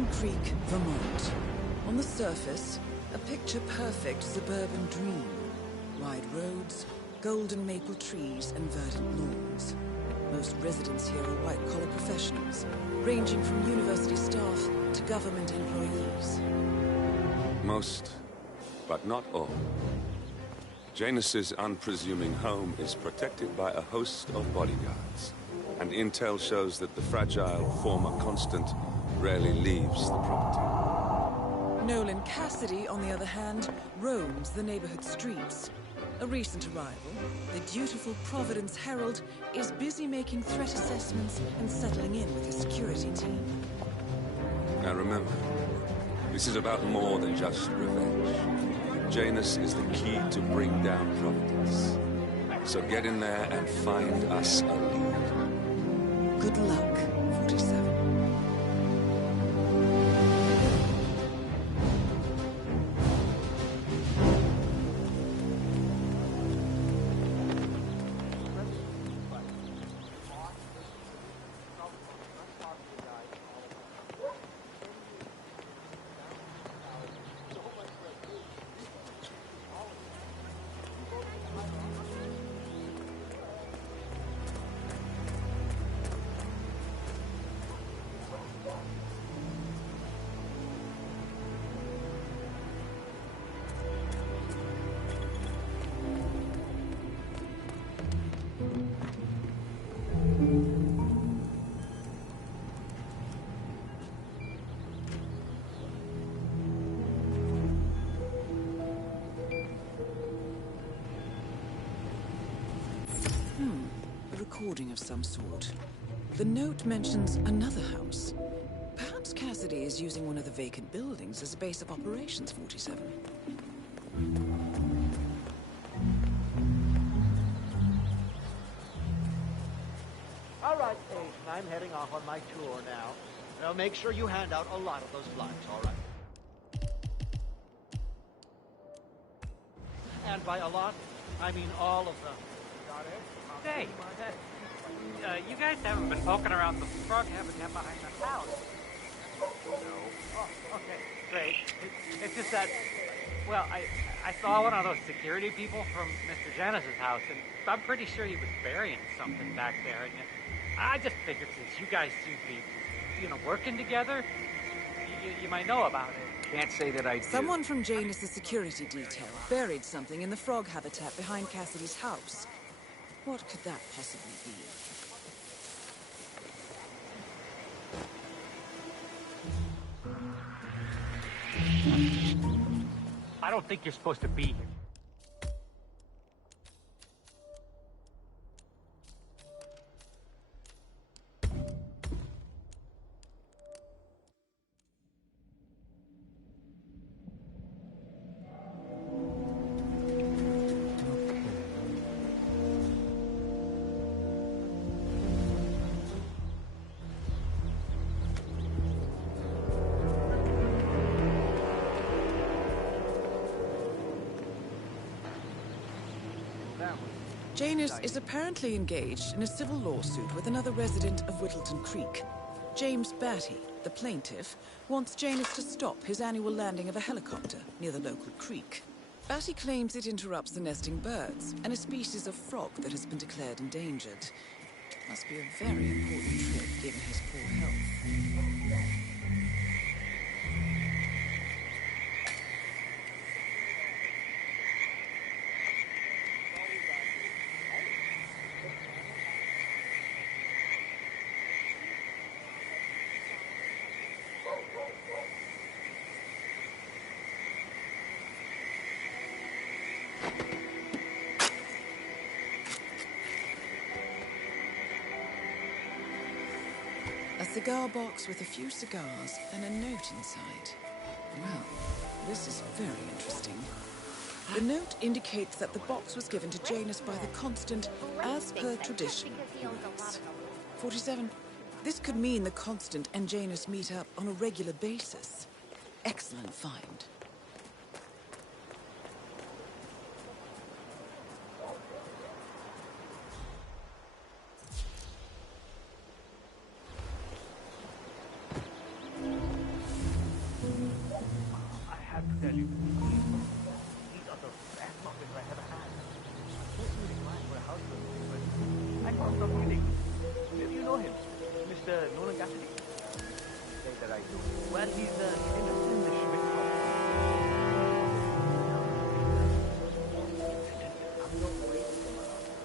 Whittleton Creek, Vermont. On the surface, a picture-perfect suburban dream. Wide roads, golden maple trees, and verdant lawns. Most residents here are white-collar professionals, ranging from university staff to government employees. Most, but not all. Janus's unpresuming home is protected by a host of bodyguards, and intel shows that the fragile former Constant rarely leaves the property. Nolan Cassidy, on the other hand, roams the neighborhood streets. A recent arrival, the dutiful Providence Herald is busy making threat assessments and settling in with his security team. Now remember, this is about more than just revenge. Janus is the key to bring down Providence. So get in there and find us a lead. Good luck, 47. Recording of some sort. The note mentions another house. Perhaps Cassidy is using one of the vacant buildings as a base of operations, 47. All right, Ace, I'm heading off on my tour now. Now make sure you hand out a lot of those flyers, all right? And by a lot, I mean all of them. Got it? Hey, you guys haven't been poking around the frog habitat behind the house. No. Oh, okay, great. It's just that, well, I saw one of those security people from Mr. Janus's house, and I'm pretty sure he was burying something back there. And I just figured since you guys seem to be, working together, you might know about it. Can't say that I do. Someone from Janus's security detail buried something in the frog habitat behind Cassidy's house. What could that possibly be? I don't think you're supposed to be here. Janus is apparently engaged in a civil lawsuit with another resident of Whittleton Creek. James Batty, the plaintiff, wants Janus to stop his annual landing of a helicopter near the local creek. Batty claims it interrupts the nesting birds and a species of frog that has been declared endangered. Must be a very important trip given his poor health. A cigar box with a few cigars and a note inside. Well, this is very interesting. The note indicates that the box was given to Janus by the Constant as per tradition, he writes. 47. This could mean the Constant and Janus meet up on a regular basis. Excellent find. from reading. Maybe you know him. Mr. Nolan Cassidy. Say that I do. Well, he's interested in the Schmidt property. I'm not waiting for my answer.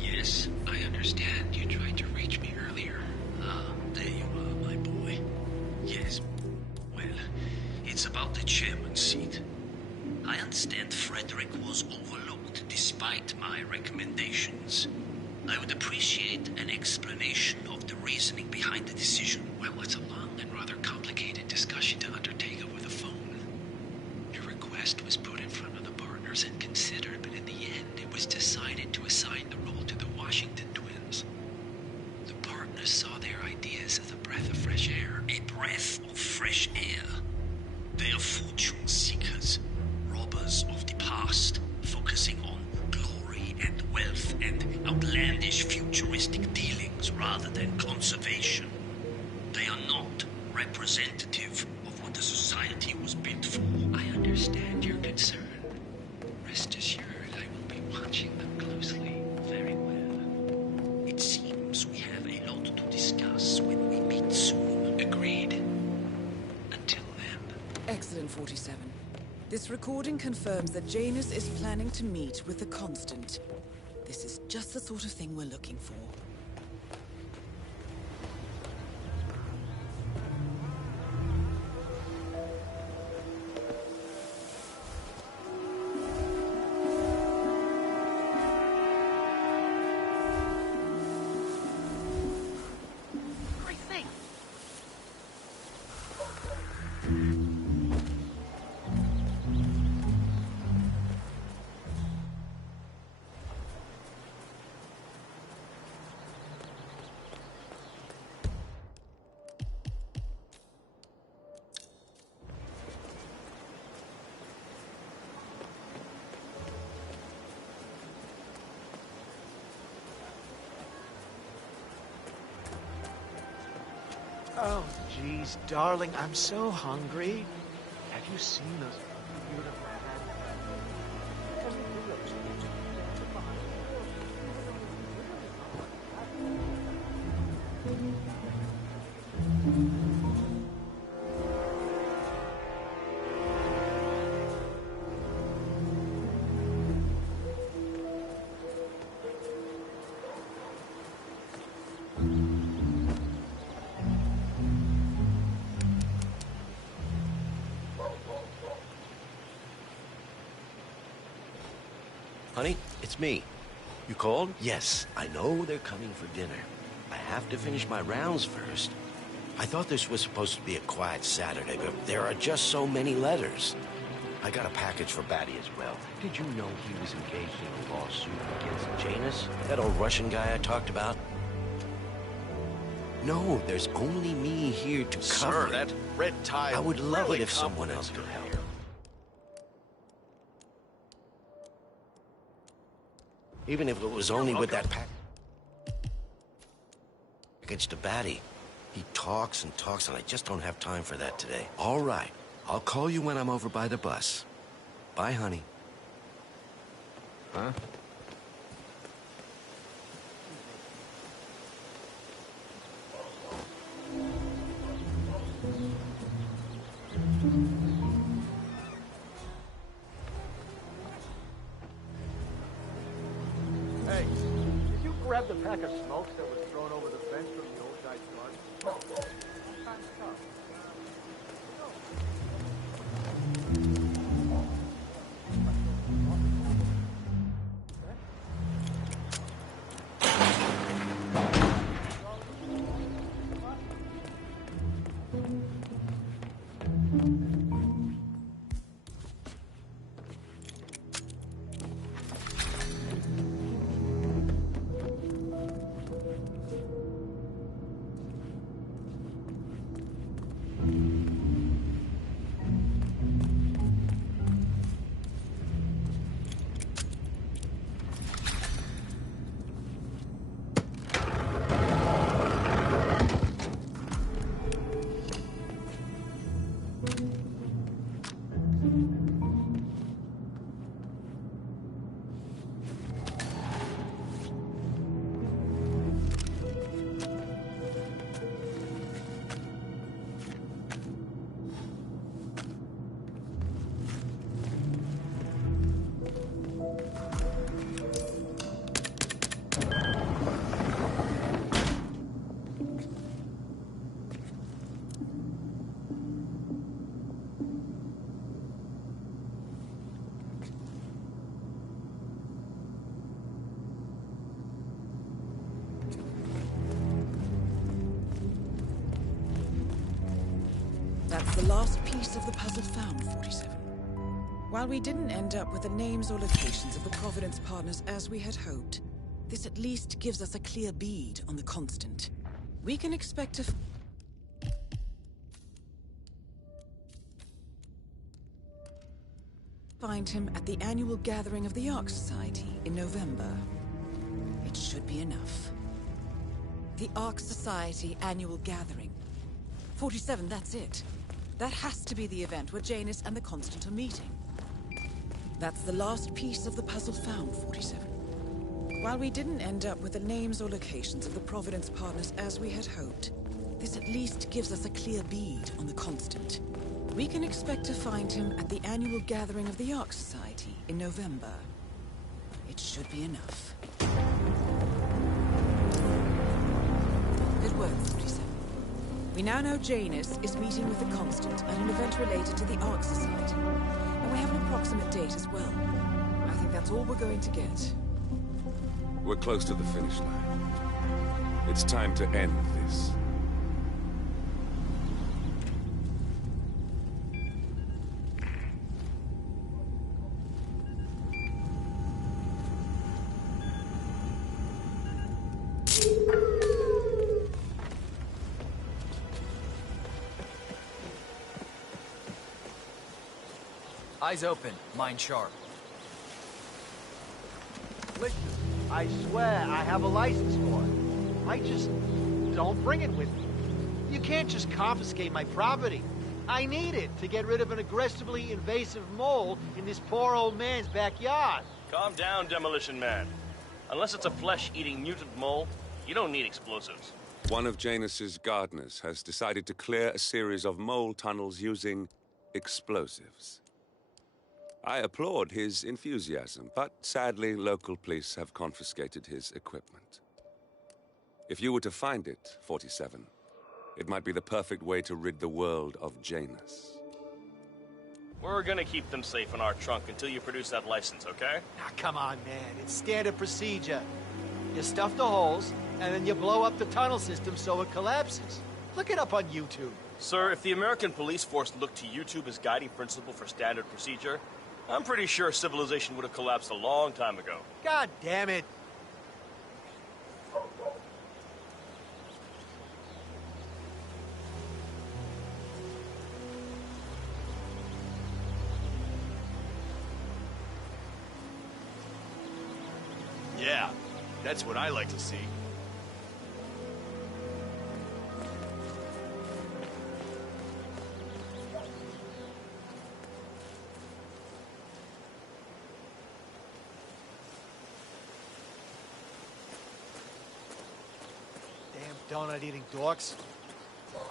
Yes, I understand you tried to reach me earlier. There you are, my boy. Yes, well, it's about the chairman's seat. I understand Frederick was overlooked despite my recommendations. I would appreciate an explanation of the reasoning behind the decision. Well, it's a long and rather complicated discussion to undertake over the phone. Your request was put in front of the partners and considered, but in the end, it was decided to assign the role to the Washington twins. The partners saw their ideas as a breath of fresh air. A breath of fresh air. They are fortune seekers, robbers of the past, focusing on glory and wealth and outlandish futuristic dealings rather than conservation. They are not representative of what the society was built for. I understand your concern. Rest assured, I will be watching them closely. Very well. It seems we have a lot to discuss when we meet soon. Agreed. Until then. Excellent, 47. This recording confirms that Janus is planning to meet with the Constant. This is just the sort of thing we're looking for. Great thing. Oh, geez, darling, I'm so hungry. Have you seen those beautiful everything looks Honey, it's me. You called? Yes, I know they're coming for dinner. I have to finish my rounds first. I thought this was supposed to be a quiet Saturday, but there are just so many letters. I got a package for Batty as well. Did you know he was engaged in a lawsuit against Janus? That old Russian guy I talked about? No, there's only me here to cover Sir, that it. red tie I would love really it if someone compliments else could your help. hair. Even if it was only with that package to Batty. He talks and talks, and I just don't have time for that today. All right. I'll call you when I'm over by the bus. Bye, honey. Huh? Hey, did you grab the pack of smokes that was thrown over the fence from the old guy's garden? That's the last piece of the puzzle found, 47. While we didn't end up with the names or locations of the Providence partners as we had hoped, this at least gives us a clear bead on the Constant. We can expect to find him at the annual gathering of the Ark Society in November. It should be enough. The Ark Society annual gathering. 47, that's it. That has to be the event where Janus and the Constant are meeting. That's the last piece of the puzzle found, 47. While we didn't end up with the names or locations of the Providence partners as we had hoped, this at least gives us a clear bead on the Constant. We can expect to find him at the annual gathering of the Ark Society in November. It should be enough. Good work, 47. We now know Janus is meeting with the Constant at an event related to the Ark Society. And we have an approximate date as well. I think that's all we're going to get. We're close to the finish line. It's time to end this. Eyes open, mind sharp. Listen, I swear I have a license for it. I just don't bring it with me. You can't just confiscate my property. I need it to get rid of an aggressively invasive mole in this poor old man's backyard. Calm down, Demolition Man. Unless it's a flesh-eating mutant mole, you don't need explosives. One of Janus's gardeners has decided to clear a series of mole tunnels using explosives. I applaud his enthusiasm, but sadly, local police have confiscated his equipment. If you were to find it, 47, it might be the perfect way to rid the world of Janus. We're gonna keep them safe in our trunk until you produce that license, okay? Ah, come on, man. It's standard procedure. You stuff the holes, and then you blow up the tunnel system so it collapses. Look it up on YouTube. Sir, if the American police force looked to YouTube as guiding principle for standard procedure, I'm pretty sure civilization would have collapsed a long time ago. God damn it. Yeah, that's what I like to see. Donut-eating dorks.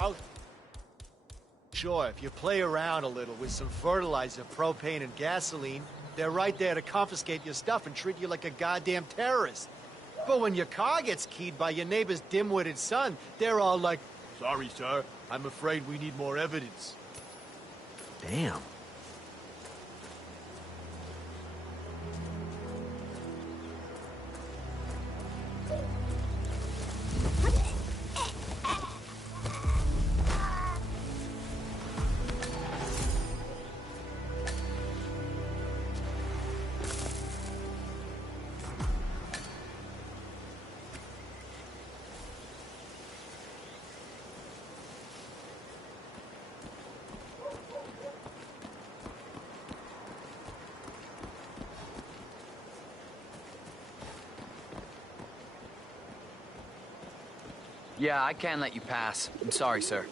Oh, sure, if you play around a little with some fertilizer, propane, and gasoline, they're right there to confiscate your stuff and treat you like a goddamn terrorist. But when your car gets keyed by your neighbor's dim-witted son, they're all like, "Sorry, sir, I'm afraid we need more evidence." Damn. Yeah, I can't let you pass. I'm sorry, sir.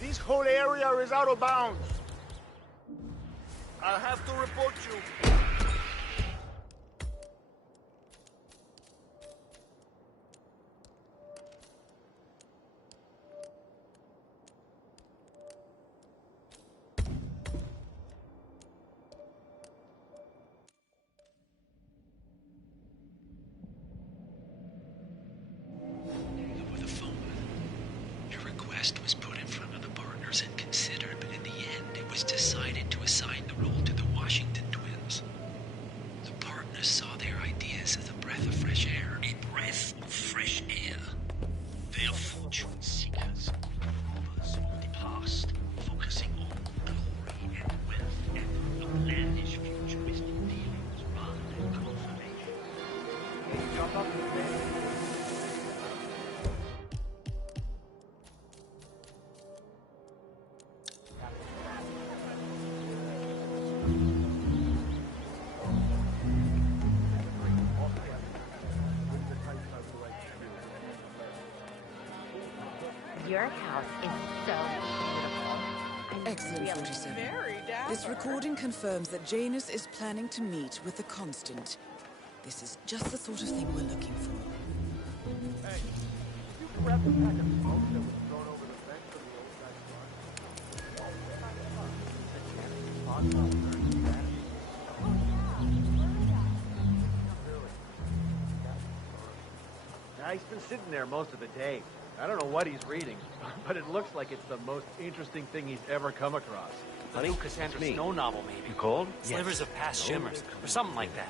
This whole area is out of bounds. I'll have to report you. request was put in front of the partners and considered, but in the end, it was decided to assign the role to the Washington twins. The partners saw their ideas as a breath of fresh air. A breath of fresh air. They are fortune seekers, rovers of the past, focusing on glory and wealth and outlandish futuristic dealings rather than confirmation. Jump up the bed. Your house is so beautiful. Excellent, 47. Very dapper. This recording confirms that Janus is planning to meet with the Constant. This is just the sort of thing we're looking for. Hey, you grab the pack of smoke that was thrown over the fence from the old guy's farm? Now, he's been sitting there most of the day. I don't know what he's reading, but it looks like it's the most interesting thing he's ever come across. Honey, Cassandra Snow novel, maybe. You called? Slivers of Past Shimmers, or something like that.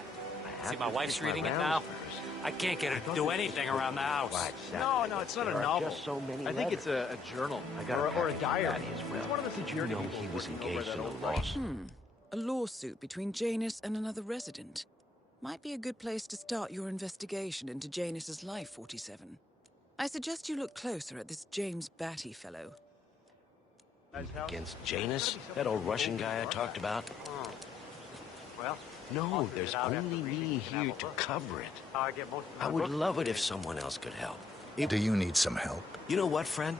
have See, my to wife's finish my reading it rounds now. first. I can't get her to do anything around the house. Right, No, it's not a There are novel. just so many I think it's letters. a journal I got or a a package diary. from Maddie as well. It's one of the Did you security know people he was working over engaged that in a old place. lawsuit? A lawsuit between Janus and another resident. Might be a good place to start your investigation into Janus's life, 47. I suggest you look closer at this James Batty fellow. Against Janus? That old Russian guy I talked about? Well, No, there's only me here to cover it. I would love it if someone else could help. Do you need some help? You know what, friend?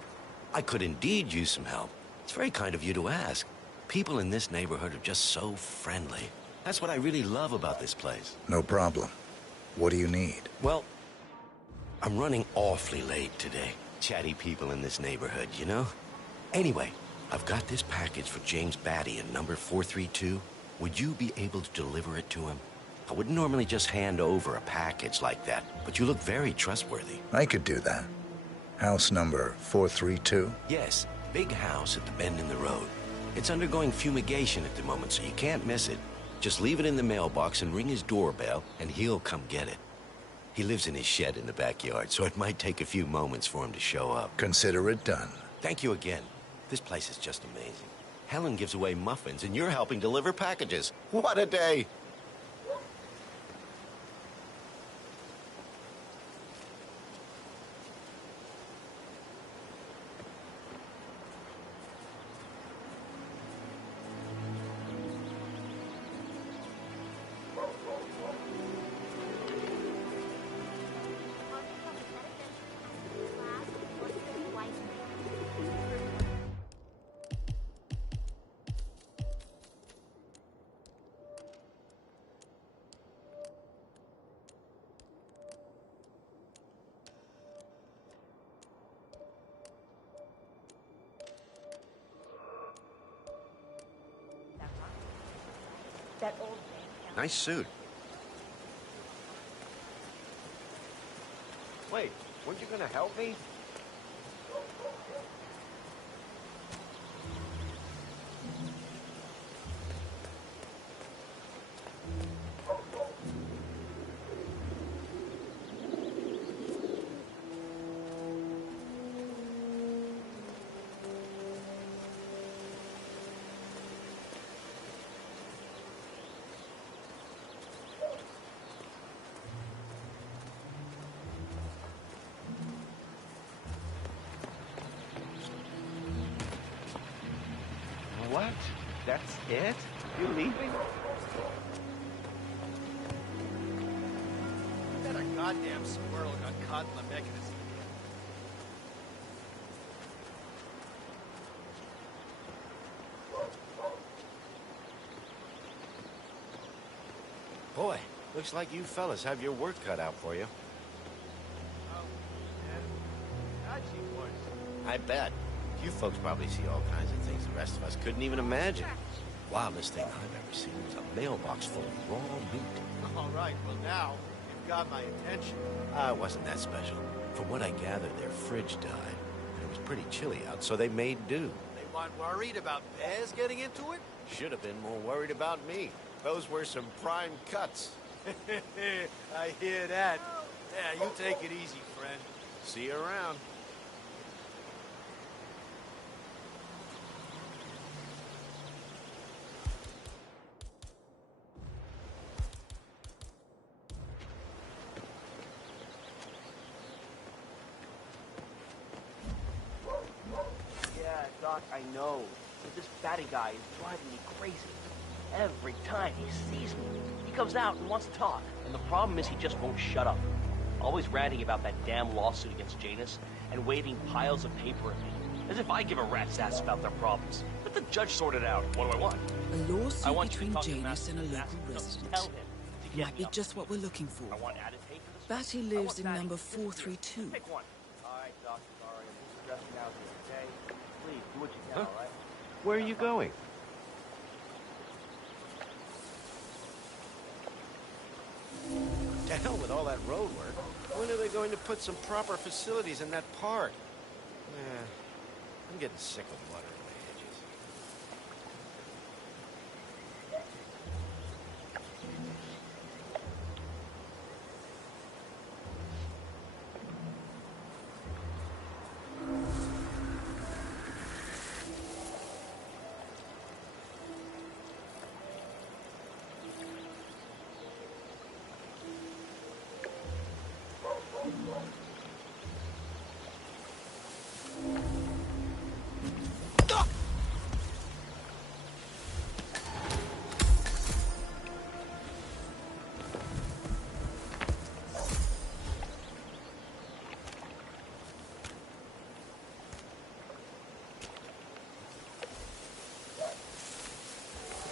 I could indeed use some help. It's very kind of you to ask. People in this neighborhood are just so friendly. That's what I really love about this place. No problem. What do you need? Well, I'm running awfully late today. Chatty people in this neighborhood, you know? Anyway, I've got this package for James Batty in number 432. Would you be able to deliver it to him? I wouldn't normally just hand over a package like that, but you look very trustworthy. I could do that. House number 432? Yes, big house at the bend in the road. It's undergoing fumigation at the moment, so you can't miss it. Just leave it in the mailbox and ring his doorbell, and he'll come get it. He lives in his shed in the backyard, so it might take a few moments for him to show up. Consider it done. Thank you again. This place is just amazing. Helen gives away muffins, and you're helping deliver packages. What a day! That old thing. Nice suit. Wait, weren't you gonna help me? What? That's it? You leaving? That a goddamn squirrel got caught in the mechanism. Boy, looks like you fellas have your work cut out for you. Oh, man. God, she was. I bet. You folks probably see all kinds of things the rest of us couldn't even imagine. Wildest thing I've ever seen was a mailbox full of raw meat. All right, well now, you've got my attention. It wasn't that special. From what I gathered, their fridge died, and it was pretty chilly out, so they made do. They weren't worried about bears getting into it? Should have been more worried about me. Those were some prime cuts. I hear that. Yeah, you take it easy, friend. See you around. Yeah, Doc, I know. But this batty guy is driving me crazy. Every time he sees me, he comes out and wants to talk. And the problem is he just won't shut up. Always ranting about that damn lawsuit against Janus and waving piles of paper at me. As if I give a rat's ass about their problems. Let the judge sort it out. What do I want? A lawsuit I want you to between talk to Janus and a Master local and resident. tell him to get Might me be up. just what we're looking for. I want added pay for this. Batty I lives want in Batty number to disappear. 432. Pick one. All right, Doc, sorry. I'm just stressing out here, okay? Please, do what you can, all right? Where are you going? To hell with all that road work. When are they going to put some proper facilities in that park? I'm getting sick of watering my hedges.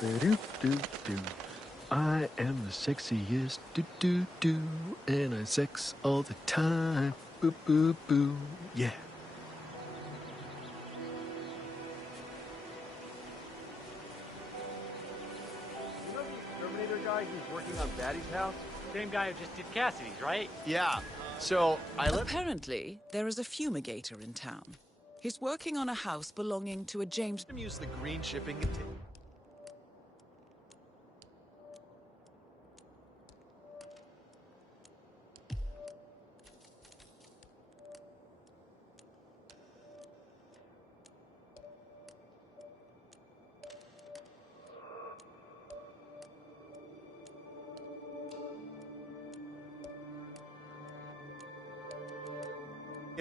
Do-do-do-do. I am the sexiest, do-do-do, and I sex all the time, boo-boo-boo, yeah. You know the Terminator guy who's working on Batty's house? Same guy who just did Cassidy's, right? Yeah. So, Apparently, there is a fumigator in town. He's working on a house belonging to a James... use the green shipping container.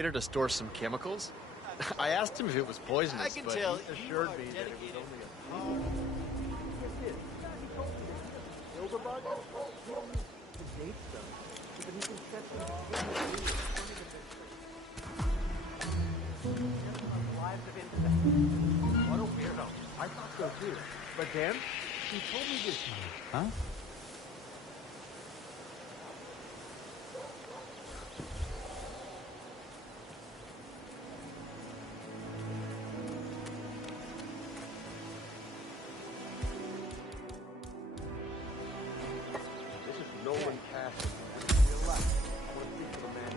To store some chemicals. I asked him if it was poisonous, I can but tell he you assured are me that it was dedicated. only a... What a weirdo. I thought so too. But then, he told me this. Huh? This is Nolan Cassidy. That's real life. I want to speak to the man.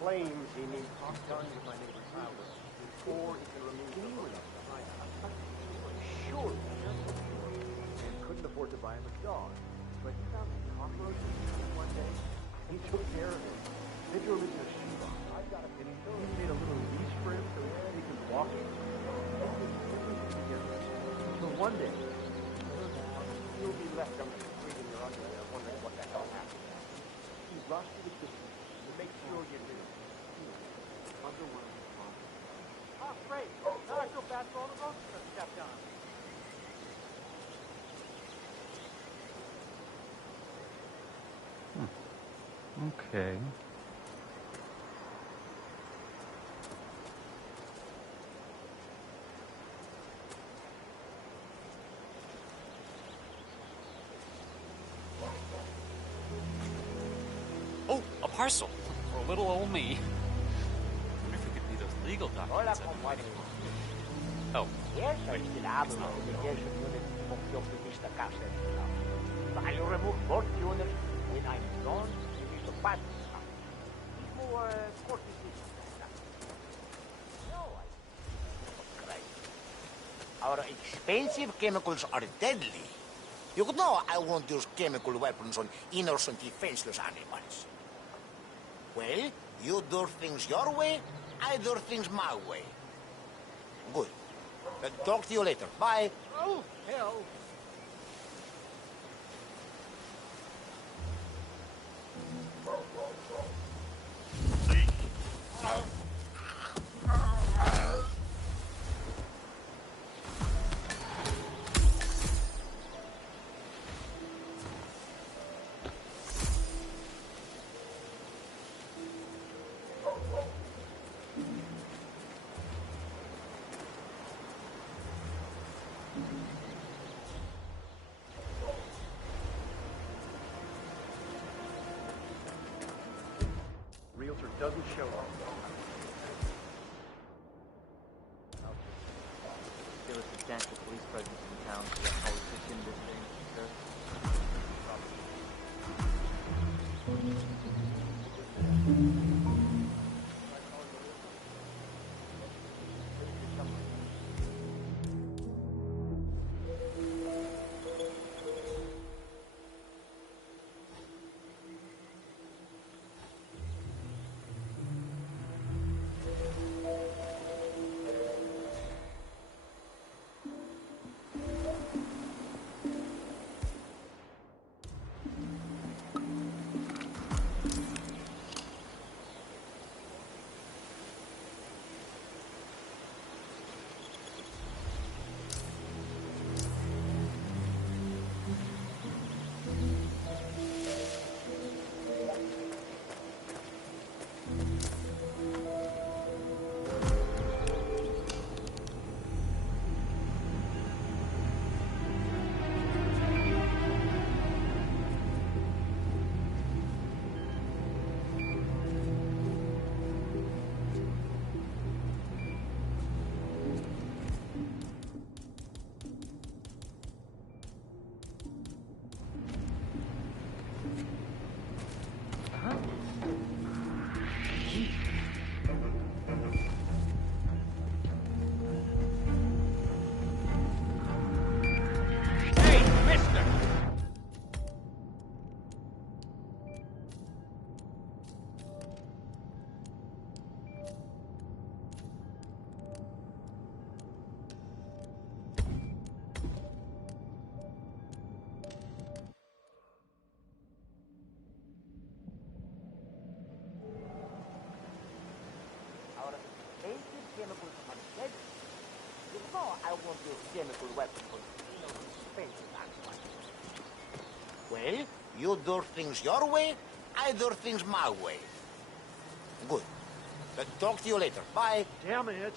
claims he needs hot guns in my neighbor's house before he can remove the enough to hide sure, and couldn't afford to buy him a dog. But he found some cockroaches one day. He took care of it. They drove into a shoebox. I got it. And he made a little leash for him so he could walk it. So one day, you'll be left on the street in your underwear wondering what the hell happened. He rushed to the kitchen to make sure you knew. Underwear was gone. Oh, great. Now I feel bad for all the roaches that stepped on. Okay. Oh, a parcel for little old me. Wonder if we could be those legal documents. Oh. Yes, I still have an obligation unit from your Mr. Castle. I'll remove both units when I'm gone to Mr. Patton's house. He's more courteous. No, our expensive chemicals are deadly. You know I won't use chemical weapons on innocent, defenseless animals. Well, you do things your way, I do things my way. Good. Talk to you later. Bye. Oh, hell. Realtor doesn't show up. There was substantial police presence in town, so that politician visiting, sir. Chemicals are deadly. You know I won't use chemical weapons on expensive animals. Well, you do things your way, I do things my way. Good. Talk to you later. Bye. Damn it.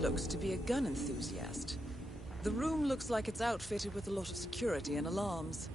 looks to be a gun enthusiast. The room looks like it's outfitted with a lot of security and alarms.